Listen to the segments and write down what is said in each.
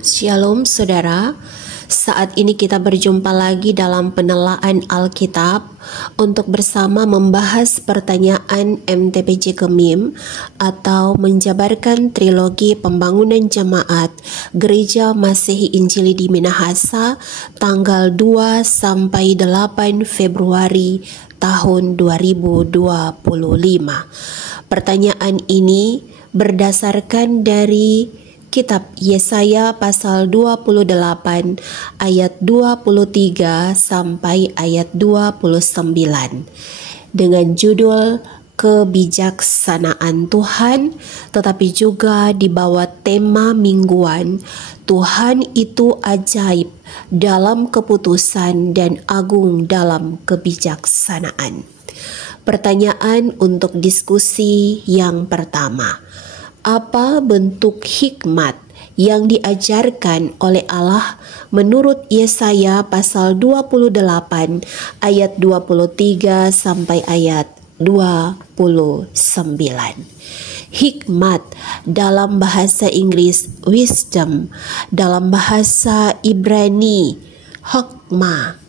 Shalom saudara, saat ini kita berjumpa lagi dalam penelaan Alkitab untuk bersama membahas pertanyaan MTPJ Kemim atau menjabarkan trilogi pembangunan jemaat Gereja Masehi Injili di Minahasa tanggal 2 sampai 8 Februari tahun 2025. Pertanyaan ini berdasarkan dari Kitab Yesaya pasal 28 ayat 23 sampai ayat 29 dengan judul Kebijaksanaan Tuhan, tetapi juga di bawah tema mingguan Tuhan itu ajaib dalam keputusan dan agung dalam kebijaksanaan. Pertanyaan untuk diskusi yang pertama. Apa bentuk hikmat yang diajarkan oleh Allah menurut Yesaya pasal 28 ayat 23 sampai ayat 29? Hikmat dalam bahasa Inggris wisdom, dalam bahasa Ibrani hokmah,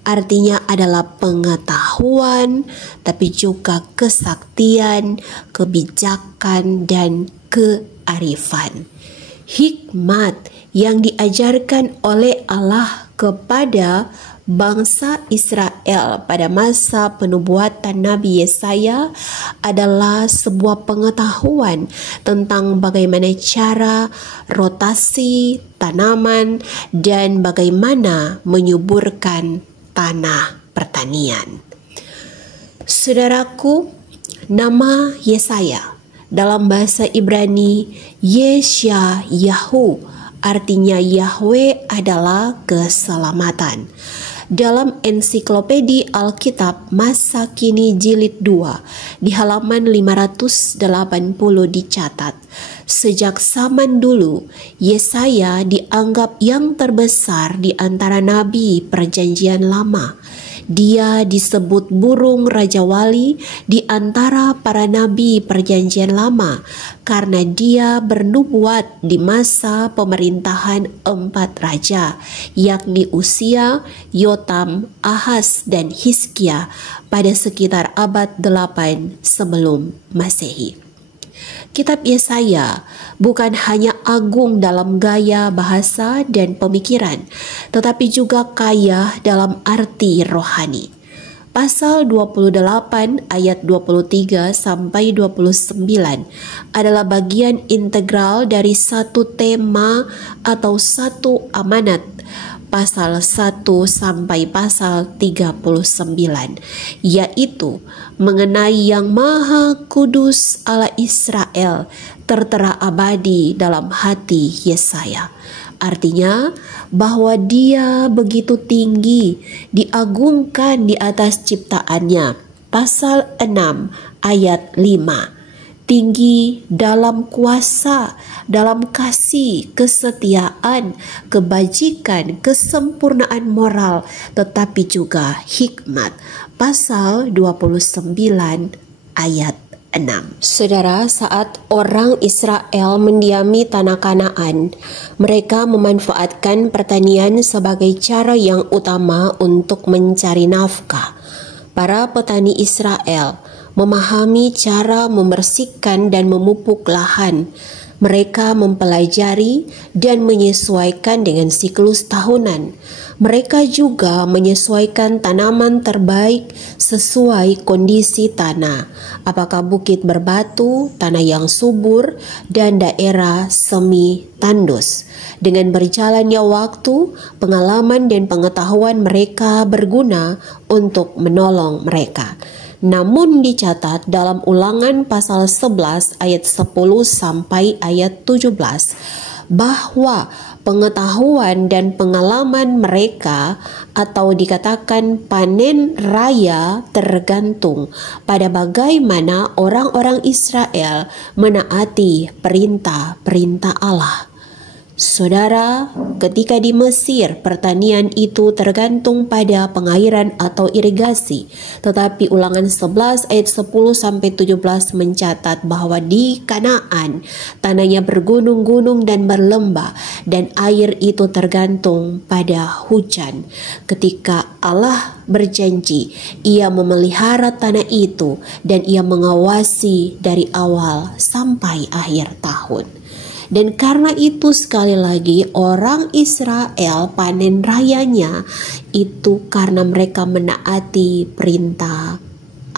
artinya adalah pengetahuan, tapi juga kesaktian, kebijakan, dan kearifan. Hikmat yang diajarkan oleh Allah kepada bangsa Israel pada masa penubuatan Nabi Yesaya adalah sebuah pengetahuan tentang bagaimana cara rotasi tanaman dan bagaimana menyuburkan tanah pertanian. Saudaraku, nama Yesaya dalam bahasa Ibrani Yeshayahu, artinya Yahweh adalah keselamatan. Dalam ensiklopedi Alkitab masa kini jilid 2 di halaman 580 dicatat, sejak zaman dulu Yesaya dianggap yang terbesar di antara nabi perjanjian lama. Dia disebut burung Raja Wali di antara para nabi perjanjian lama karena dia bernubuat di masa pemerintahan 4 raja, yakni Usia, Yotam, Ahaz, dan Hizkia pada sekitar abad 8 sebelum Masehi. Kitab Yesaya bukan hanya agung dalam gaya bahasa dan pemikiran, tetapi juga kaya dalam arti rohani. Pasal 28 ayat 23 sampai 29 adalah bagian integral dari satu tema atau satu amanat. Pasal 1 sampai pasal 39, yaitu mengenai Yang Maha Kudus Allah Israel tertera abadi dalam hati Yesaya. Artinya bahwa dia begitu tinggi, diagungkan di atas ciptaannya. Pasal 6 ayat 5. Tinggi dalam kuasa, dalam kasih, kesetiaan, kebajikan, kesempurnaan moral, tetapi juga hikmat. Pasal 29 ayat 6. Saudara, saat orang Israel mendiami tanah Kanaan, mereka memanfaatkan pertanian sebagai cara yang utama untuk mencari nafkah. Para petani Israel memahami cara membersihkan dan memupuk lahan. Mereka mempelajari dan menyesuaikan dengan siklus tahunan. Mereka juga menyesuaikan tanaman terbaik sesuai kondisi tanah, apakah bukit berbatu, tanah yang subur, dan daerah semi tandus. Dengan berjalannya waktu, pengalaman dan pengetahuan mereka berguna untuk menolong mereka. Namun dicatat dalam Ulangan pasal 11 ayat 10 sampai ayat 17 bahwa pengetahuan dan pengalaman mereka atau dikatakan panen raya tergantung pada bagaimana orang-orang Israel menaati perintah-perintah Allah. Saudara, ketika di Mesir, pertanian itu tergantung pada pengairan atau irigasi. Tetapi Ulangan 11 ayat 10 sampai 17 mencatat bahwa di Kanaan, tanahnya bergunung-gunung dan berlembah, dan air itu tergantung pada hujan. Ketika Allah berjanji, Ia memelihara tanah itu dan Ia mengawasi dari awal sampai akhir tahun. Dan karena itu sekali lagi orang Israel panen rayanya itu karena mereka menaati perintah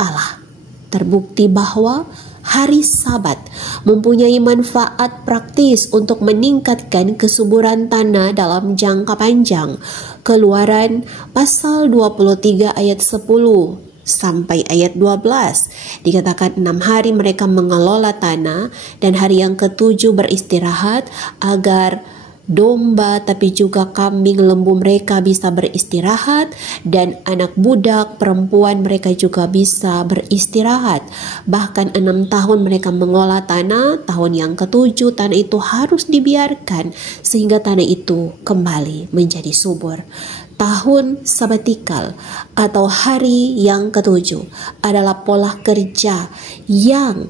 Allah. Terbukti bahwa hari Sabat mempunyai manfaat praktis untuk meningkatkan kesuburan tanah dalam jangka panjang. Keluaran pasal 23 ayat 10 sampai ayat 12 dikatakan 6 hari mereka mengelola tanah dan hari yang ke-7 beristirahat agar domba tapi juga kambing lembu mereka bisa beristirahat dan anak budak perempuan mereka juga bisa beristirahat. Bahkan 6 tahun mereka mengolah tanah, tahun yang ke-7 tanah itu harus dibiarkan sehingga tanah itu kembali menjadi subur. Tahun sabatikal atau hari yang ke-7 adalah pola kerja yang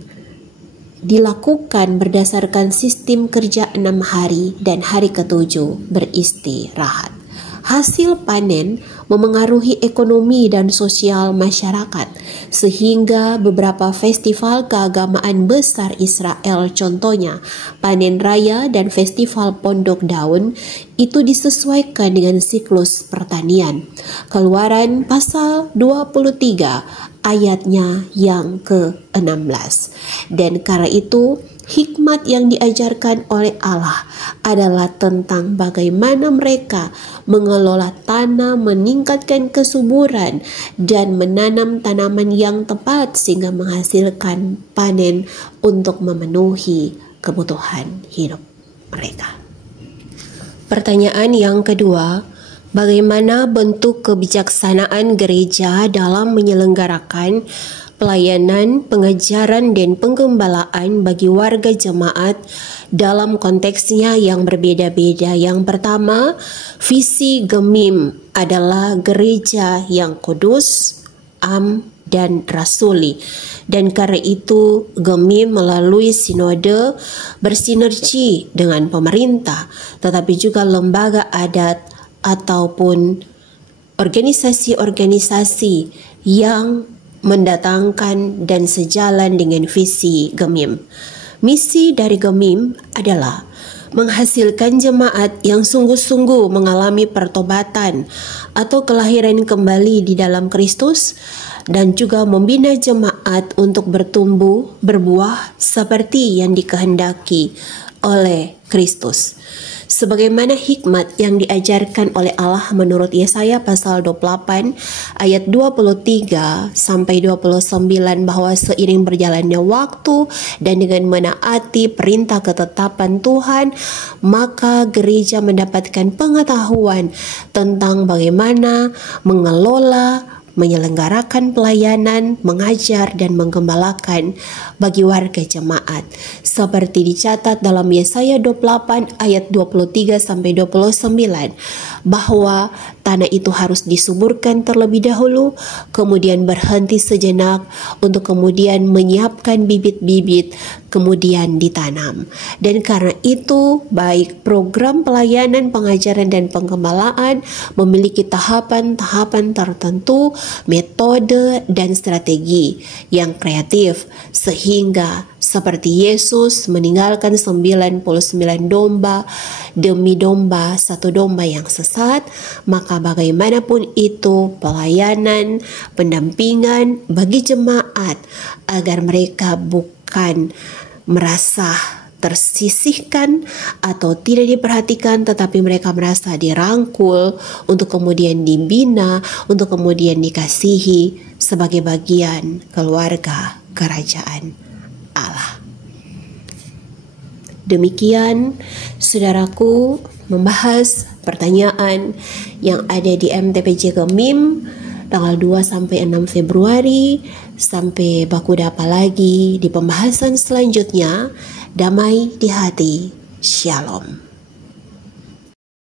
dilakukan berdasarkan sistem kerja 6 hari dan hari ke-7 beristirahat. Hasil panen memengaruhi ekonomi dan sosial masyarakat, sehingga beberapa festival keagamaan besar Israel, contohnya panen raya dan festival pondok daun, itu disesuaikan dengan siklus pertanian. Keluaran pasal 23 ayatnya yang ke-16. Dan karena itu hikmat yang diajarkan oleh Allah adalah tentang bagaimana mereka mengelola tanah, meningkatkan kesuburan, dan menanam tanaman yang tepat sehingga menghasilkan panen untuk memenuhi kebutuhan hidup mereka. Pertanyaan yang kedua, bagaimana bentuk kebijaksanaan gereja dalam menyelenggarakan pelayanan, pengajaran, dan penggembalaan bagi warga jemaat dalam konteksnya yang berbeda-beda? Yang pertama, visi Gemim adalah gereja yang kudus, am, dan rasuli. Dan karena itu Gemim melalui sinode bersinergi dengan pemerintah, tetapi juga lembaga adat ataupun organisasi-organisasi yang mendatangkan dan sejalan dengan visi Gemim. Misi dari Gemim adalah menghasilkan jemaat yang sungguh-sungguh mengalami pertobatan atau kelahiran kembali di dalam Kristus, dan juga membina jemaat untuk bertumbuh, berbuah seperti yang dikehendaki oleh Kristus. Sebagaimana hikmat yang diajarkan oleh Allah menurut Yesaya pasal 28 ayat 23 sampai 29, bahwa seiring berjalannya waktu dan dengan menaati perintah ketetapan Tuhan, maka gereja mendapatkan pengetahuan tentang bagaimana mengelola, menyelenggarakan pelayanan, mengajar, dan menggembalakan bagi warga jemaat. Seperti dicatat dalam Yesaya 28 ayat 23 sampai 29, bahwa tanah itu harus disuburkan terlebih dahulu, kemudian berhenti sejenak untuk kemudian menyiapkan bibit-bibit, kemudian ditanam. Dan karena itu, baik program pelayanan, pengajaran, dan penggembalaan memiliki tahapan-tahapan tertentu, metode, dan strategi yang kreatif, sehingga seperti Yesus meninggalkan 99 domba demi domba satu domba yang sesat, maka bagaimanapun itu pelayanan, pendampingan bagi jemaat agar mereka bukan merasa tersisihkan atau tidak diperhatikan, tetapi mereka merasa dirangkul untuk kemudian dibina, untuk kemudian dikasihi sebagai bagian keluarga kerajaan Allah. Demikian saudaraku membahas pertanyaan yang ada di MTPJ Gemim tanggal 2 sampai 6 Februari. Sampai baku dapat lagi di pembahasan selanjutnya. Damai di hati. Shalom.